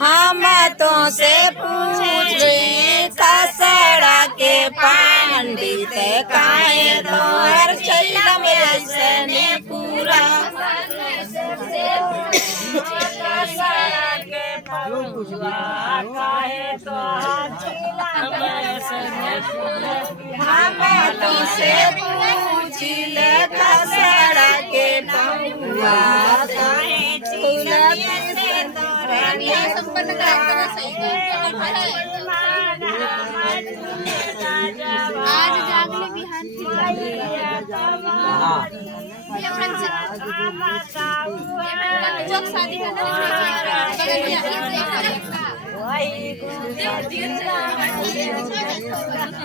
हम तो से पूछी कसड़ा के पंडित काहे तोहर चैला में ऐसने पूरा हम तो से पूछी ले कसड़ा के पौआ काहे चैला में संपन्न आज जागले बिहान शादी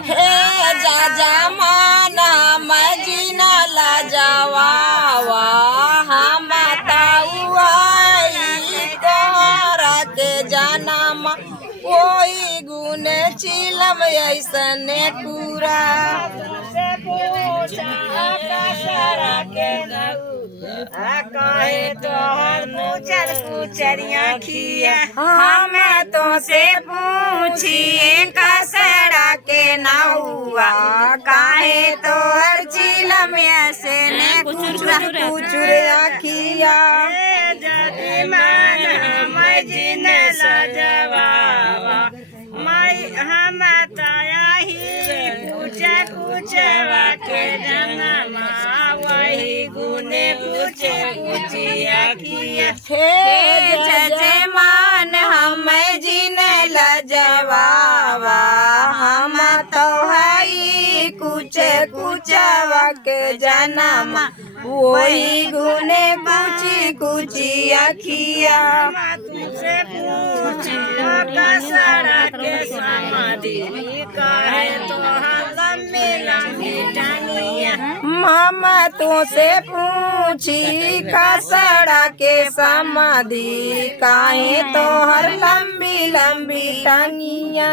हे जा मान मजीना ला जावा हम जानम कोई गुण चिलम ऐसने पूरा कहे तोहर मुचर कुचरिया खिया हम तो से पूछिए कसड़ा के नौआ काहे तोहर चिलम ऐसने कुचुरिया खिया हम पूछवा के जनमा वही गुने पूछे पूछिया किया हे मान हम जिन लजवावा हम तो हई कुचवा के जनमा वही गुने पूछी कुची अखिया तुझसे पूछिया कसड़ा के समाधि कहे तो मामा तुझसे पूछी कसड़ा के समाधि काहे तो हर लंबी लंबी टंगिया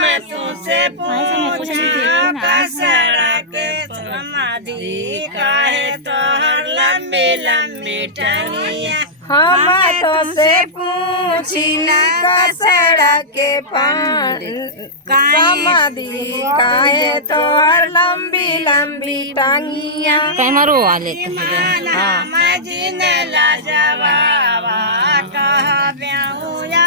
मैं तुझसे पूछी कसड़ा के समाधि काहे तो हर लंबी लंबी टंगिया हम तो से पूछी न कसड़ा के समाधि काहे तो हर लंबी लंबी टांगिया कैमरो वाले मजीन लाजवा कहा ब्याहुया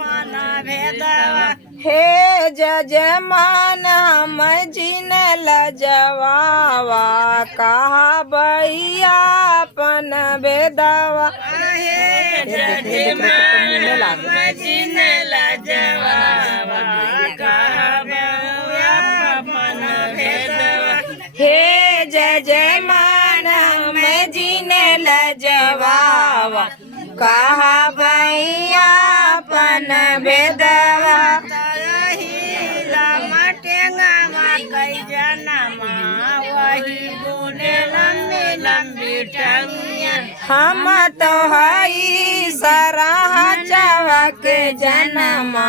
पन भेदवा हे जजमान हम जिन लजवावा कहा भैया पन भेदवा जिन लजवावा कहा पन भेदवा हे जजमान हम जिन लजवावा कहा भैया पन भेदवा हम तो हई सराह चवक जनमा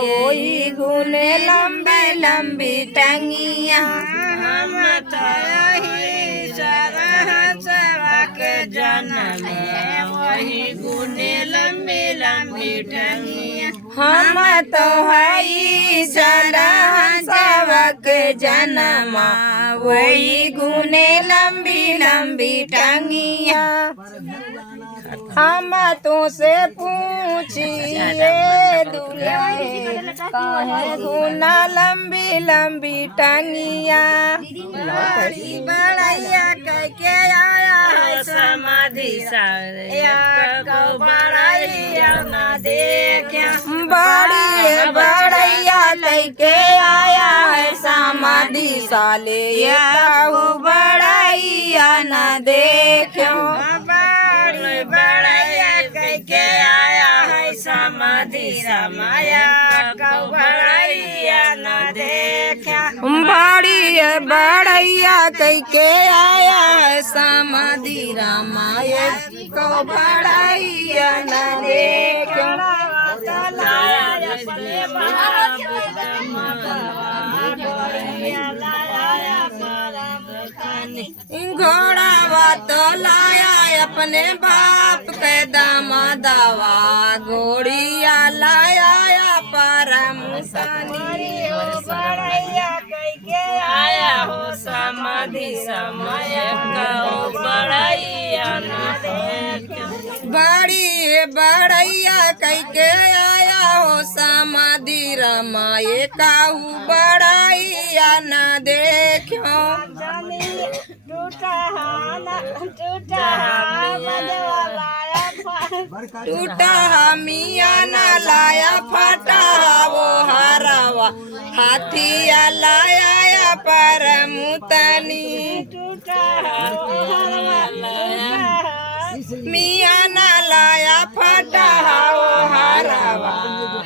वही गुने लंबी लंबी टंगिया हम तो हई सराह चवक जनमा वही गुने लंबी लंबी टंगिया हम तो हई सराह चवक जनमा वही गुने लंबी लंबी टंगिया हम तो से पूछिए दुल्हे काहे गुना लंबी लंबी टंगिया बड़ी बड़ैया कह के आया है समाधि को बड़ैया न देखे बड़ी बड़ैया कह के आया है समाधि साले बड़ैया न देखो बड़ैया कह के आया है समाधि समाया को बड़ैया न देखा बड़ी बड़ैया कह के आया है समाधि रामाया को बड़ैया न देखो घोड़ा तो लाया अपने बाप के दामादावा घोड़िया जानी हो बड़ैया कई के आया हो समाधि समय कहूँ बड़ैया न देख्यो बड़ी बड़ैया कई के आया हो समाधि रमाए काहू बड़ैया न देखो टूटा मिया न लाया फटा वो हरावा हाथिया लाया पर मुतनी मिया न लाया फटा वो हरावा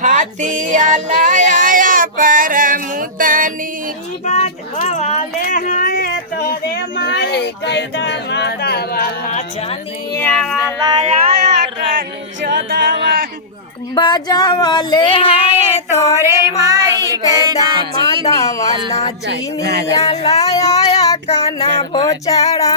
हाथिया लाया पर मुतनी वाले हैं तोरे मारी कई माता वाला चनिया लाया कर चोदवा बाजा वाले हैं तोरे माई के दामादा वाला चीनिया लाया काना भोचड़ा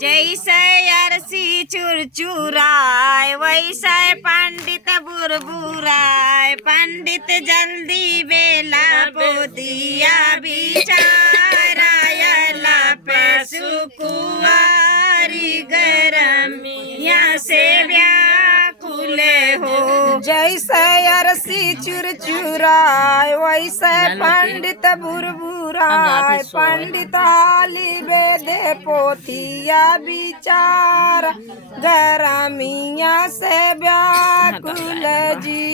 जैसे अरसी चुरचुराय वैसे पंडित बुरबुराय पंडित जल्दी बेला पोतिया बिचारायला पे सुकुआरी गरमिया से व्याकुल हो जैसे अरसी चुरचुराय वैसे पंडित बुरबुराय पंडित हाली बेदे पोतिया बिचार गरमिया से व्याकुल जी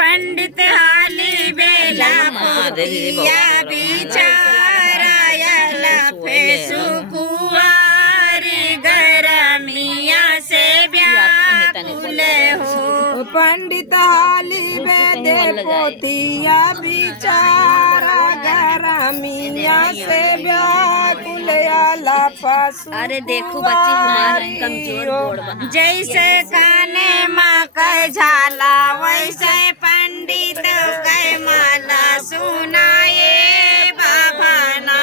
पंडित हाली बेला पोतिया बिचारायला पे सुकुआरी गरमिया से व्याकुल हो पंडित हाली बेदे पोतिया बिचारा गरमिया से व्याकुल आला पशु अरे देखो बच्ची हमारे कमजोर जैसे काने माँ कह झाला वैसे पंडित कह माला सुनाए बाबाना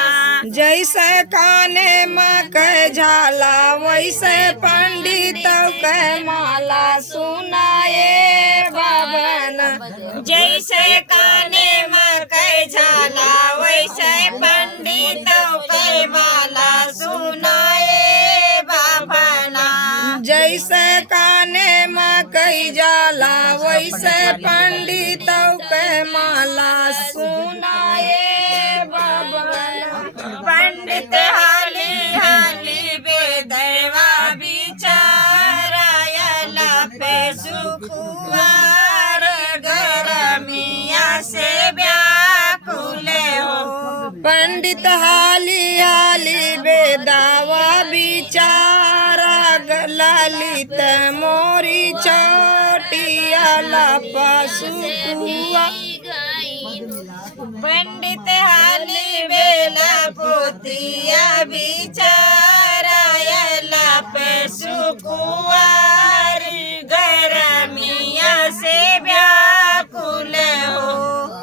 जैसे काने माँ कह झाला वैसे पंडित कह माला सुनाए बाबाना जैसे काने माँ कह झाला वैसे पंडित कह माला सुनाए बाबाना जैसे काने में कई जाला वैसे पंडित के माला सुनाए बाबाना पंडित हाली हाली बेदैवा बिचारायला पे सुखुआर गरमिया से व्याकुल हो पंडित हाली हाली बेदावा बिचारा ललित मोरी चोटिया पशु पंडित हाली बेला पोतिया बिचारायला पशु कुआरी गरमिया से व्याकुल हो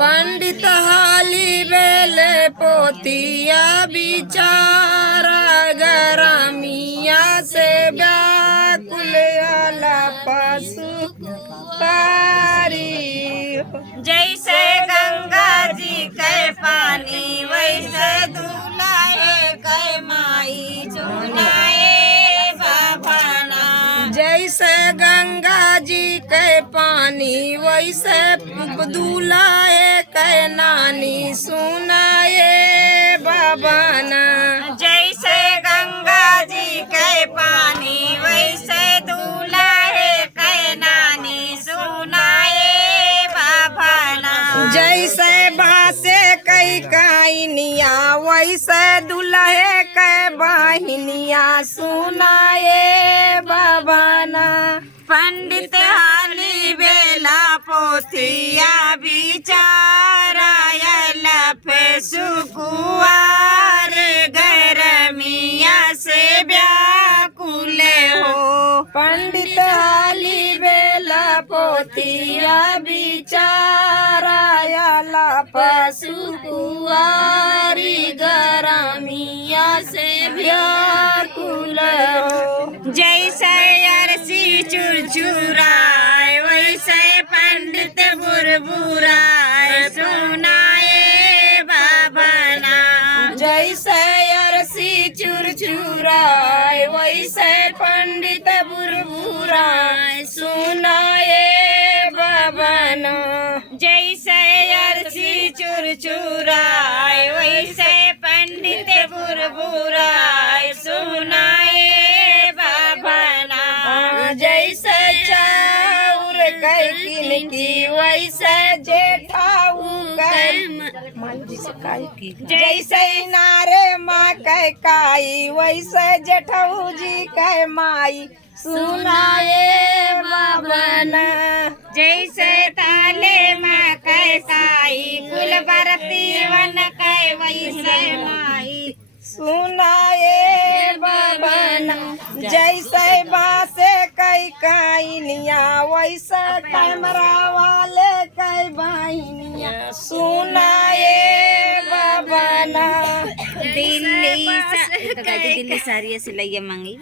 पंडित हाली बेले पोतिया बिचारा गरमिया से व्याकुल आला पशु पारी जैसे गंगा जी के पानी वैसे दुलाए के माई चुनाए बाबाना जैसे गंगा जी के पानी वैसे दुलाए के नानी सुनाए बाबाना जैसे गंगा जी के पानी वैसे दुलाए के नानी सुनाए बाबाना जैसे बासे कई काइनिया वैसे दुल्हे के बहिनिया सुनाए बाबाना पंडित हाली बेला पोथिया बिचारायला पे सुकुआर गरमिया से व्याकुल हो पंडित हाली बेला पोथिया बिचारायला पशु कुआरी गरमिया से व्याकुल हो जैसे अरसी चुरचुराय वैसे पंडित बुरबुराय सुनाए चुराए वैसे पंडित बुरबुराए सुनाए बाबन जैसे अरसी चुरचुराए वैसे पंडित बुरबुराए सुनाए बाबना जैसे चाउर कैकिन की वैसे जेठाऊ जैसे नारे माँ कह काई वैसे जेठऊ जी कह माई सुनाए बाबना जैसे ताले माँ कह साई कुल बरती वन कह वैसे माई सुनाए बाबना जैसे बासे कई काइनिया वैसे कैमरा वाले कई बाइनिया सुनाए बाबना दिल्ली साड़ी सिलैया मांगी